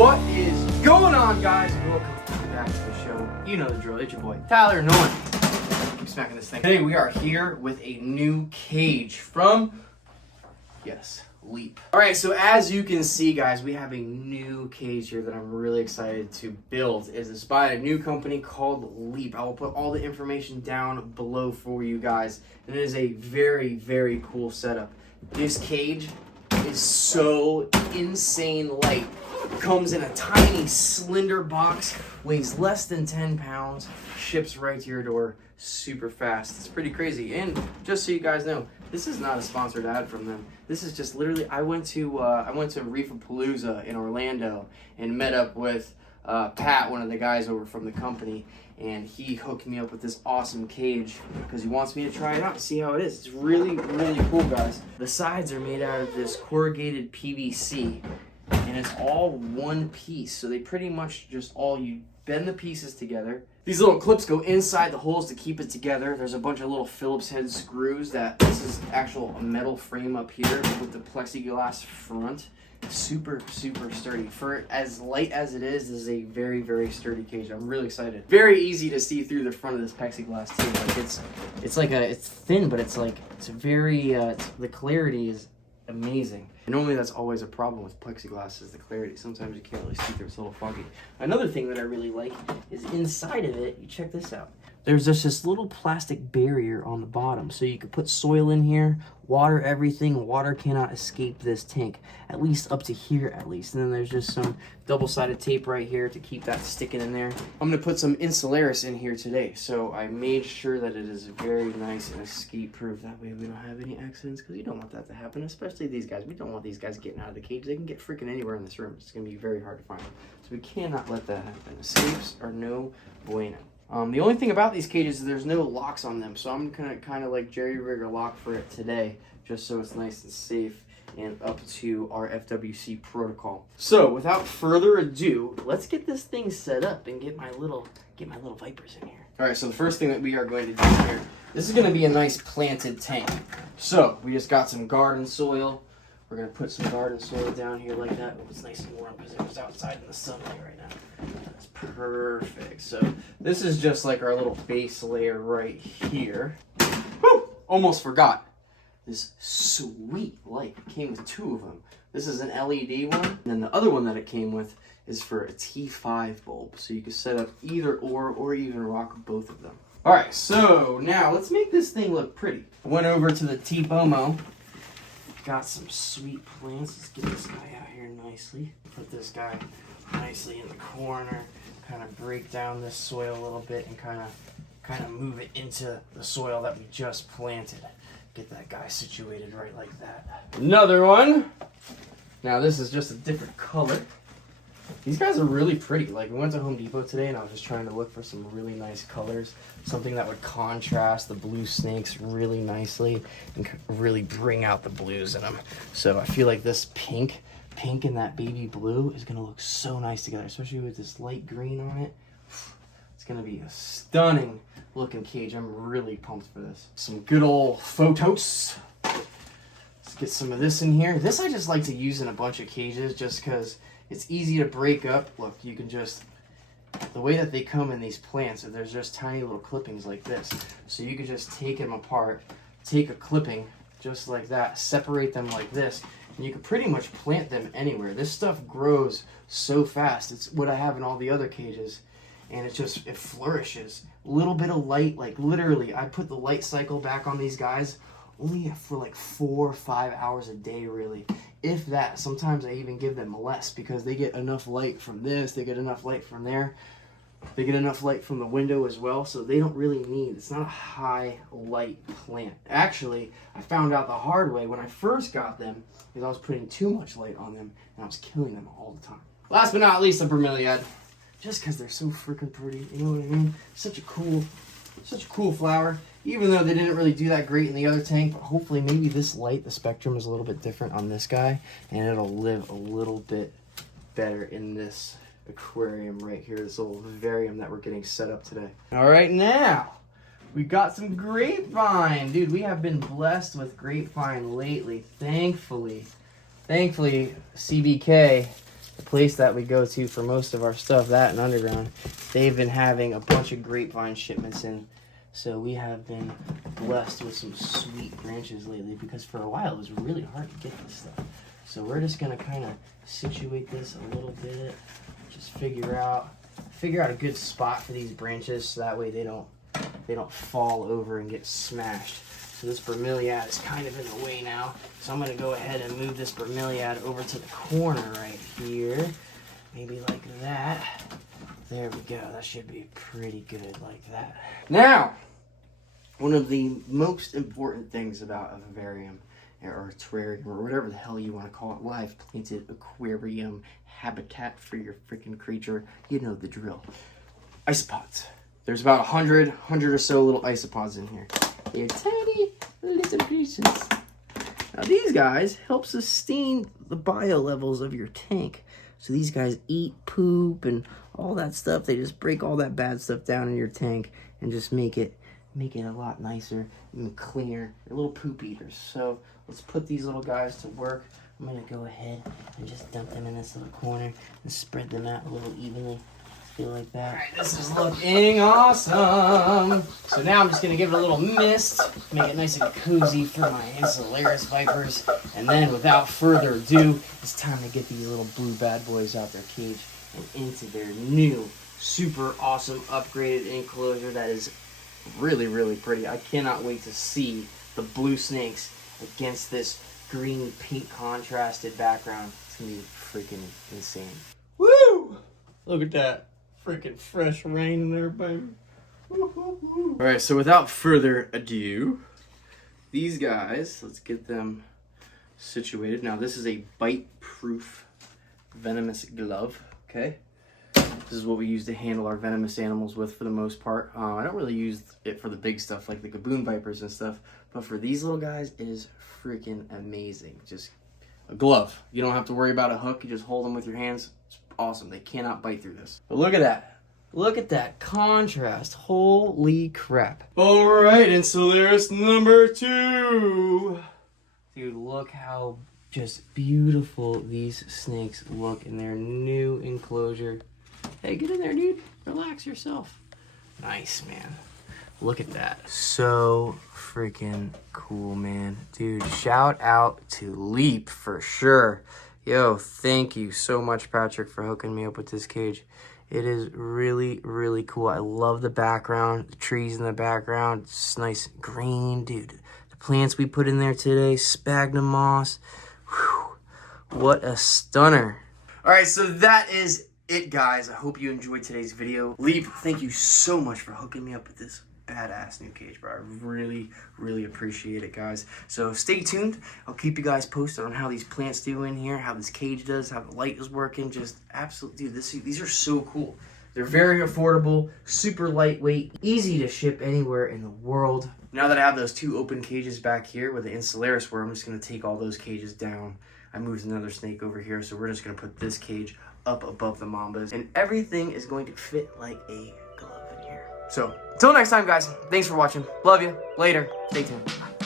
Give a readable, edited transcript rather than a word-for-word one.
What is going on, guys? Welcome back to the show. You know the drill. It's your boy, Tyler Nolan. Keep smacking this thing. Today we are here with a new cage from, yes, Leap. Alright, so as you can see, guys, we have a new cage here that I'm really excited to build. It's by a new company called Leap. I will put all the information down below for you guys. And it is a very, very cool setup. This cage is so insane light. Comes in a tiny, slender box, weighs less than 10 pounds, ships right to your door super fast. It's pretty crazy. And just so you guys know, this is not a sponsored ad from them. This is just literally, I went to Reefapalooza in Orlando and met up with Pat, one of the guys over from the company, and he hooked me up with this awesome cage because he wants me to try it out and see how it is. It's really, really cool, guys. The sides are made out of this corrugated PVC, and it's all one piece, so they pretty much just you bend the pieces together. These little clips go inside the holes to keep it together. There's a bunch of little Phillips head screws this is actual metal frame up here with the plexiglass front. Super, super sturdy. For as light as it is, this is a very, very sturdy cage. I'm really excited. Very easy to see through the front of this plexiglass too. Like it's thin, but it's very, the clarity is amazing. And normally that's always a problem with plexiglass, is the clarity. Sometimes you can't really see through, it's a little foggy. Another thing that I really like is inside of it, you check this out. There's just this little plastic barrier on the bottom, so you could put soil in here, water everything. Water cannot escape this tank, at least up to here at least. And then there's just some double-sided tape right here to keep that sticking in there. I'm going to put some ENCLOSURE in here today, so I made sure that it is very nice and escape-proof. That way we don't have any accidents, because you don't want that to happen, especially these guys. We don't want these guys getting out of the cage. They can get freaking anywhere in this room. It's going to be very hard to find them. So we cannot let that happen. Escapes are no bueno. The only thing about these cages is there's no locks on them, so I'm gonna kind of like jerry-rig a lock for it today, just so it's nice and safe and up to our FWC protocol. So without further ado, let's get this thing set up and get my little vipers in here. All right, so the first thing that we are going to do here, this is gonna be a nice planted tank. So we just got some garden soil. We're gonna put some garden soil down here like that. It's nice and warm because it was outside in the sunlight right now. That's perfect. So this is just like our little base layer right here. Woo! Almost forgot. This sweet light came with two of them. This is an LED one, and then the other one that it came with is for a T5 bulb. So you can set up either or even rock both of them. All right, so now let's make this thing look pretty. I went over to the T-Bomo. Got some sweet plants. Let's get this guy out here nicely. Put this guy nicely in the corner. Kind of break down this soil a little bit and kind of move it into the soil that we just planted. Get that guy situated right like that. Another one. Now this is just a different color. These guys are really pretty. Like, we went to Home Depot today and I was just trying to look for some really nice colors. Something that would contrast the blue snakes really nicely and really bring out the blues in them. So I feel like this pink and that baby blue is gonna look so nice together, especially with this light green on it. It's gonna be a stunning looking cage. I'm really pumped for this. Some good old photos. Let's get some of this in here. This I just like to use in a bunch of cages just because it's easy to break up. Look, you can just, the way that they come in these plants, there's just tiny little clippings like this. So you can just take them apart, take a clipping just like that, separate them like this, and you can pretty much plant them anywhere. This stuff grows so fast. It's what I have in all the other cages, and it flourishes. A little bit of light, like literally, I put the light cycle back on these guys only for like 4 or 5 hours a day, really. If that. Sometimes I even give them less because they get enough light from this, they get enough light from there, they get enough light from the window as well, so they don't really need, it's not a high light plant. Actually, I found out the hard way when I first got them because I was putting too much light on them and I was killing them all the time. Last but not least, the bromeliad. Just because they're so freaking pretty, you know what I mean? Such a cool flower. Even though they didn't really do that great in the other tank, but hopefully maybe this light, the spectrum is a little bit different on this guy, and it'll live a little bit better in this aquarium right here, this little vivarium that we're getting set up today. All right, now we got some grapevine. Dude, we have been blessed with grapevine lately, thankfully. Thankfully, CBK the place that we go to for most of our stuff, that and Underground, they've been having a bunch of grapevine shipments in. So we have been blessed with some sweet branches lately because for a while it was really hard to get this stuff. So we're just gonna kind of situate this a little bit, just figure out a good spot for these branches so that way they don't fall over and get smashed. So this bromeliad is kind of in the way now. So I'm gonna go ahead and move this bromeliad over to the corner right here. Maybe like that. There we go. That should be pretty good like that. Now, one of the most important things about a vivarium or a terrarium or whatever the hell you want to call it, live planted aquarium habitat for your freaking creature, you know the drill. Isopods. There's about 100 or so little isopods in here. They're tiny little creatures. Now these guys help sustain the bio levels of your tank. So these guys eat poop and all that stuff. They just break all that bad stuff down in your tank and just make it a lot nicer and cleaner. They're little poop eaters. So let's put these little guys to work. I'm gonna go ahead and just dump them in this little corner and spread them out a little evenly. Feel like that. All right, this is looking awesome. So now I'm just gonna give it a little mist, make it nice and cozy for my Enceladus vipers. And then without further ado, it's time to get these little blue bad boys out their cage and into their new, super awesome upgraded enclosure that is really, really pretty. I cannot wait to see the blue snakes against this green pink contrasted background. It's gonna be freaking insane. Woo! Look at that. Freaking fresh rain in there, baby. All right, so without further ado, these guys, let's get them situated. Now, this is a bite-proof venomous glove, okay? This is what we use to handle our venomous animals with for the most part. I don't really use it for the big stuff like the gaboon vipers and stuff, but for these little guys, it is freaking amazing. Just a glove. You don't have to worry about a hook. You just hold them with your hands. It's awesome. They cannot bite through this. But look at that. Look at that contrast. Holy crap. All right, Enceladus number 2. Dude, look how just beautiful these snakes look in their new enclosure. Hey, get in there, dude. Relax yourself. Nice, man. Look at that. So freaking cool, man. Dude, shout out to Leap for sure. Yo, thank you so much, Patrick, for hooking me up with this cage. It is really, really cool. I love the background, the trees in the background. It's nice green, dude. The plants we put in there today, sphagnum moss. Whew, what a stunner. All right, so that is it, guys. I hope you enjoyed today's video. Leap, thank you so much for hooking me up with this badass new cage, bro. I really, really appreciate it, guys. So stay tuned. I'll keep you guys posted on how these plants do in here, how this cage does, how the light is working. Just absolutely, dude, these are so cool. They're very affordable, super lightweight, easy to ship anywhere in the world. Now that I have those 2 open cages back here where the Enceladus were, I'm just going to take all those cages down. I moved another snake over here, so we're just going to put this cage up above the mambas, and everything is going to fit like a glove in here. So, until next time, guys, thanks for watching. Love you. Later. Stay tuned. Bye.